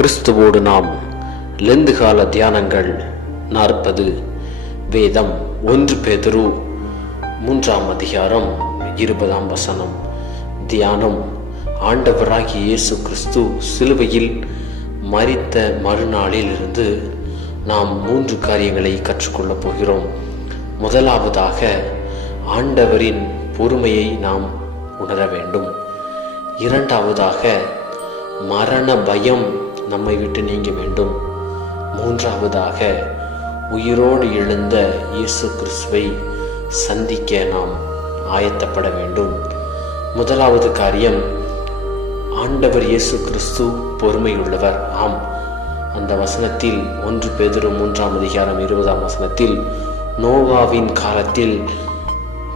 கிறிஸ்துவோடு நாம் லெந்து கால தியானங்கள் 40. வேதம் 1 பேதுரு 3ஆம் அதிகாரம் 20ஆம் வசனம். தியானம்: ஆண்டவராகிய இயேசு கிறிஸ்து சிலுவையில் மரித்த மறுநாளில் இருந்து நாம் 3 காரியங்களை கற்றுக்கொள்ளப் போகிறோம். முதலாவதாக, ஆண்டவரின் பொறுமையை நாம் உணர வேண்டும். இரண்டாவதாக, மரண பயம் நம்மை விட்டு நீங்க வேண்டும். மூன்றாவதாக, உயிரோடு எழுந்த இயேசு கிறிஸ்துவை சந்திக்க நாம் ஆயத்தப்பட வேண்டும். முதலாவது காரியம், ஆண்டவர் இயேசு கிறிஸ்து பொறுமையுள்ளவர். ஆம், அந்த வசனத்தில் 1 பேதுரு 3ஆம் அதிகாரம் 20ஆம் வசனத்தில், நோவாவின் காலத்தில்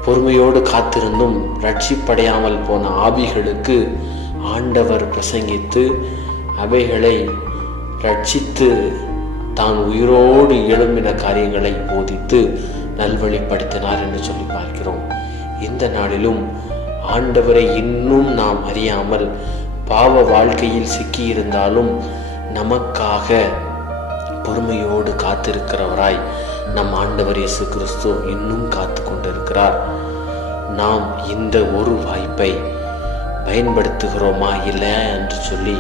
பொறுமையோடு காத்திருந்தும் ரட்சிப்படையாமல் போன ஆவிகளுக்கு ஆண்டவர் பிரசங்கித்து அவைகளை ரட்சித்து தான் உயிரோடு எழும்பின காரியங்களை போதித்து நல்வழிப்படுத்தினார் என்று சொல்லி பார்க்கிறோம். இந்த நாளிலும் ஆண்டவரை இன்னும் நாம் அறியாமல் பாவ வாழ்க்கையில் சிக்கியிருந்தாலும் நமக்காக பொறுமையோடு காத்திருக்கிறவராய் நம் ஆண்டவர் இயேசு கிறிஸ்து இன்னும் காத்து கொண்டிருக்கிறார். நாம் இந்த ஒரு வாய்ப்பை பயன்படுத்துகிறோமா இல்லை என்று சொல்லி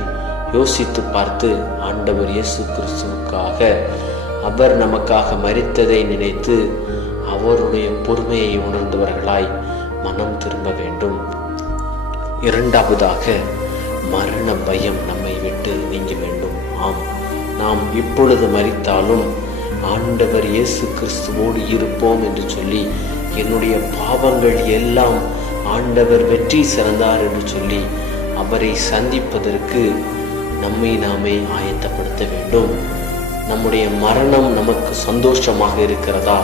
யோசித்து பார்த்து, ஆண்டவர் இயேசு கிறிஸ்துவுக்காக, அவர் நமக்காக மரித்ததை நினைத்து அவருடைய பொறுமையை உணர்ந்தவர்களாய் மனம் திரும்ப வேண்டும். இரண்டாவதாக, மரண பயம் நம்மை விட்டு நீங்க வேண்டும். ஆம், நாம் இப்பொழுது மரித்தாலும் ஆண்டவர் இயேசு கிறிஸ்துவோடு இருப்போம் என்று சொல்லி, என்னுடைய பாவங்கள் எல்லாம் ஆண்டவர் வெற்றி சிறந்தார் என்று சொல்லி அவரை சந்திப்பதற்கு நம்மை நாமே ஆயத்தப்படுத்த வேண்டும். நம்முடைய மரணம் நமக்கு சந்தோஷமாக இருக்கிறதா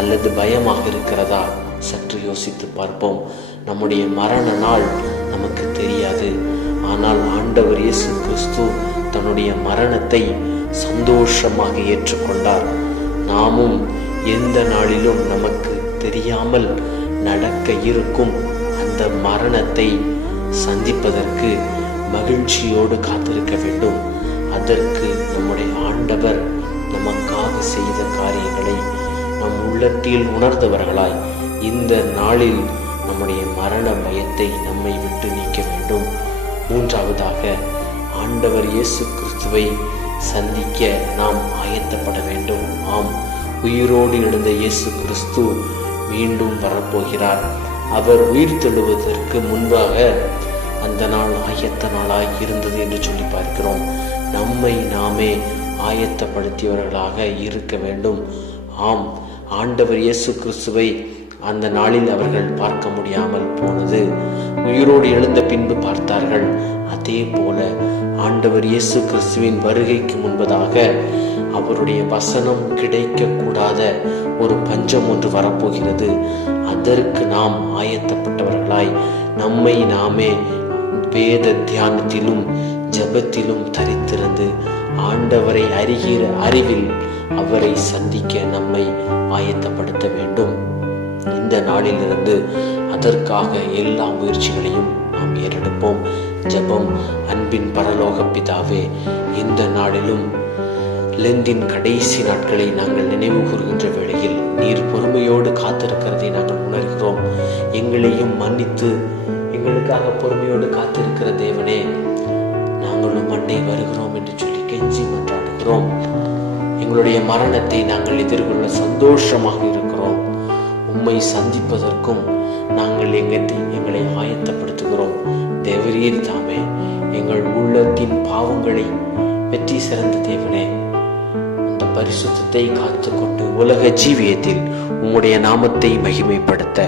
அல்லது பயமாக இருக்கிறதா? சற்று யோசித்து பார்ப்போம். நம்முடைய மரண நாள் நமக்கு தெரியாது. ஆனால் ஆண்டவர் இயேசு கிறிஸ்து தன்னுடைய மரணத்தை சந்தோஷமாக ஏற்றுக்கொண்டார். நாமும் எந்த நாளிலும் நமக்கு தெரியாமல் நடக்க இருக்கும் அந்த மரணத்தை சந்திப்பதற்கு மகிழ்ச்சியோடு காத்திருக்க வேண்டும். அதற்கு நம்முடைய ஆண்டவர் நமக்காக செய்த காரியங்களை நம் உள்ளத்தில் உணர்ந்தவர்களாய் இந்த நாளில் நம்முடைய மரண பயத்தை நம்மை விட்டு நீக்க வேண்டும். மூன்றாவதாக, ஆண்டவர் இயேசு கிறிஸ்துவை சந்திக்க நாம் ஆயத்தப்பட வேண்டும். ஆம், உயிரோடு எழுந்த இயேசு கிறிஸ்து மீண்டும் வரப்போகிறார். அவர் உயிர் தெழுவதற்கு முன்பாக அந்த நாள் ஆயத்த நாளாய் இருந்தது என்று சொல்லி பார்க்கிறோம். நம்மை நாமே ஆயத்தப்படுத்தியவர்களாக இருக்க வேண்டும். ஆம், ஆண்டவர் இயேசு கிறிஸ்துவை அந்த நாளில் அவர்கள் பார்க்க முடியாமல் போனது, உயிரோடு எழுந்த பின்பு பார்த்தார்கள். அதே போல ஆண்டவர் இயேசு கிறிஸ்துவின் வருகைக்கு முன்பதாக அவருடைய வசனம் கிடைக்க கூடாத ஒரு பஞ்சம் ஒன்று வரப்போகிறது. அதற்கு நாம் ஆயத்தப்பட்டவர்களாய் நம்மை நாமே வேத தியானத்திலும் ஜெபத்திலும் தரித்திருந்து ஆண்டவரை அறிகிற அறிவில் அவரை சந்திக்க நம்மை ஆயத்தப்படுத்த வேண்டும். இந்த நாளிலிருந்து அதற்காக எல்லா முயற்சிகளையும் நாம் ஏறெடுப்போம். ஜெபம். அன்பின் பரலோக பிதாவே, இந்த நாளிலும் லெந்தின் கடைசி நாட்களை நாங்கள் நினைவு கூறுகின்ற வேளையில் நீர் பொறுமையோடு காத்திருக்கிறதை நாங்கள் உணர்கிறோம். எங்களையும் மன்னித்து எங்களுக்காக பொறுமையோடு காத்திருக்கிற தேவனே, நாங்களும் மண்ணை வருகிறோம் என்று சொல்லி கெஞ்சி மன்றாடுகிறோம். எங்களுடைய மரணத்தை நாங்கள் எதிர்கொள்ள சந்தோஷமாக இருக்கிறோம். உம்மை சந்திப்பதற்கும் நாங்கள் எங்களை ஆயத்தப்படுத்துகிறோம். தேவரீர் தாமே எங்கள் உள்ளத்தின் பாவங்களை வெற்றி சிறந்த தேவனே, அந்த பரிசுத்தத்தை காத்துக்கொண்டு உலக ஜீவியத்தில் உம்முடைய நாமத்தை மகிமைப்படுத்த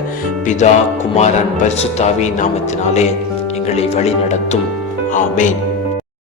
பிதா, குமாரன், பரிசுத்தாவி நாமத்தினாலே எங்களை வழி நடத்தும். ஆமேன்.